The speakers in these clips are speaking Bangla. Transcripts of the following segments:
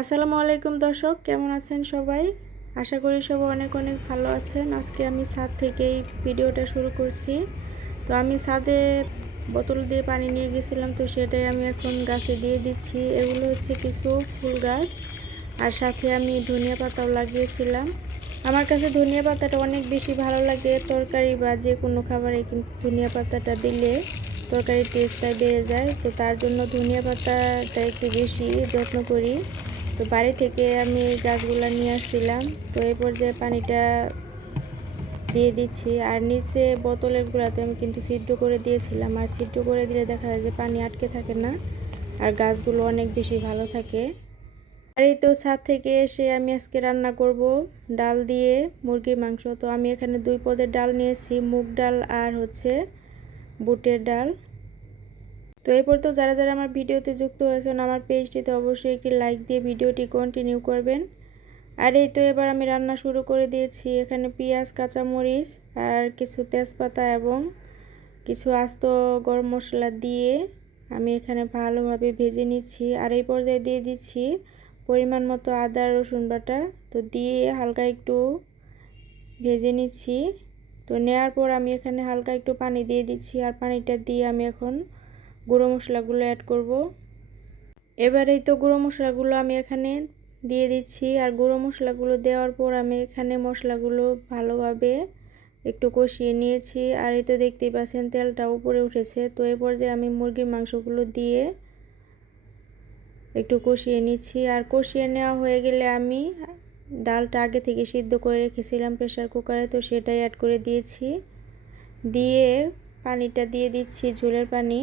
আসসালামু আলাইকুম দর্শক, কেমন আছেন সবাই? আশা করি সবাই অনেক অনেক ভালো আছেন। আজকে আমি ছাদ থেকেই ভিডিওটা শুরু করছি। তো আমি ছাদে বোতল দিয়ে পানি নিয়ে গেছিলাম, তো সেটাই আমি এখন গাছে দিয়ে দিচ্ছি। এগুলো হচ্ছে কিছু ফুল গাছ। আর সাথে আমি ধনিয়া পাতাও লাগিয়েছিলাম। আমার কাছে ধনিয়া পাতাটা অনেক বেশি ভালো লাগে। তরকারি বা যে কোনো খাবারে কিন্তু ধনিয়া পাতাটা দিলে তরকারির টেস্টটা বেড়ে যায়। তো তার জন্য ধনিয়া পাতাটা একটু বেশি যত্ন করি। তো বাড়ি থেকে আমি এই গাছগুলো নিয়ে আসছিলাম। তো এই পর্যায়ে পানিটা দিয়ে দিচ্ছি। আর নিচে বোতলের গুঁড়াতে আমি কিন্তু সিদ্ধ করে দিয়েছিলাম। আর সিদ্ধ করে দিলে দেখা যায় যে পানি আটকে থাকে না আর গাছগুলো অনেক বেশি ভালো থাকে। আর এই তো ছাদ থেকে এসে আমি আজকে রান্না করব ডাল দিয়ে মুরগির মাংস। তো আমি এখানে দুই পদের ডাল নিয়েছি, মুগ ডাল আর হচ্ছে বুটের ডাল। তো এরপর তো যারা যারা আমার ভিডিওতে যুক্ত হয়েছেন আমার পেজটিতে অবশ্যই একটি লাইক দিয়ে ভিডিওটি কন্টিনিউ করবেন। আর এই তো এবার আমি রান্না শুরু করে দিয়েছি। এখানে পেঁয়াজ, কাঁচামরিচ আর কিছু তেজপাতা এবং কিছু আস্ত গরম মশলা দিয়ে আমি এখানে ভালোভাবে ভেজে নিচ্ছি। আর এই পর্যায়ে দিয়ে দিচ্ছি পরিমাণ মতো আদা, রসুন বাটা। তো দিয়ে হালকা একটু ভেজে নিচ্ছি। তো নেওয়ার পর আমি এখানে হালকা একটু পানি দিয়ে দিচ্ছি। আর পানিটা দিয়ে আমি এখন গুঁড়ো মশলাগুলো অ্যাড করব। এবারেই তো গুঁড়ো মশলাগুলো আমি এখানে দিয়ে দিচ্ছি। আর গুঁড়ো মশলাগুলো দেওয়ার পর আমি এখানে মশলাগুলো ভালোভাবে একটু কষিয়ে নিয়েছি। আর এই তো দেখতেই পাচ্ছেন তেলটা উপরে উঠেছে। তো এই পর্যায়ে আমি মুরগির মাংসগুলো দিয়ে একটু কষিয়ে নিচ্ছি। আর কষিয়ে নেওয়া হয়ে গেলে আমি ডালটা আগে থেকে সিদ্ধ করে রেখেছিলাম প্রেশার কুকারে। তো সেটাই অ্যাড করে দিয়েছি। দিয়ে পানিটা দিয়ে দিচ্ছি ঝোলের পানি।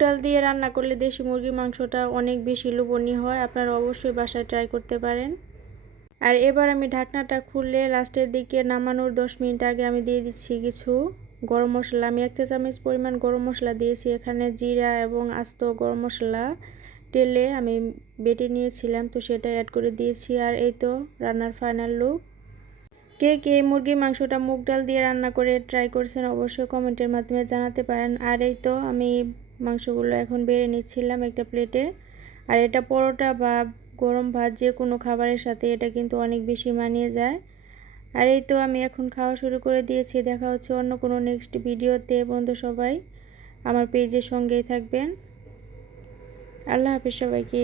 ডাল দিয়ে রান্না করলে দেশি মুরগির মাংসটা অনেক বেশি লোভনীয় হয়, আপনারা অবশ্যই বাসায় ট্রাই করতে পারেন। আর এবার আমি ঢাকনাটা খুললে লাস্টের দিকে নামানোর দশ মিনিট আগে আমি দিয়ে দিচ্ছি কিছু গরম মশলা। আমি এক চা চামচ পরিমাণ গরম মশলা দিয়েছি, এখানে জিরা এবং আস্ত গরম মশলা টেলে আমি বেটে নিয়েছিলাম, তো সেটা অ্যাড করে দিয়েছি। আর এই তো রান্নার ফাইনাল লুক কে কে মুরগির মাংসটা মুগ ডাল দিয়ে রান্না করে ট্রাই করছেন অবশ্যই কমেন্টের মাধ্যমে জানাতে পারেন। আর এই তো আমি মাংসগুলো এখন বেড়ে নিচ্ছিলাম একটা প্লেটে আর এটা পরোটা বা গরম ভাত যে কোনো খাবারের সাথে এটা কিন্তু অনেক বেশি মানিয়ে যায়। আর এই তো আমি এখন খাওয়া শুরু করে দিয়েছি, দেখা হচ্ছে অন্য কোনো নেক্সট ভিডিওতে বন্ধু সবাই, আমার পেজের সঙ্গেই থাকবেন। আল্লাহ হাফিজ সবাইকে।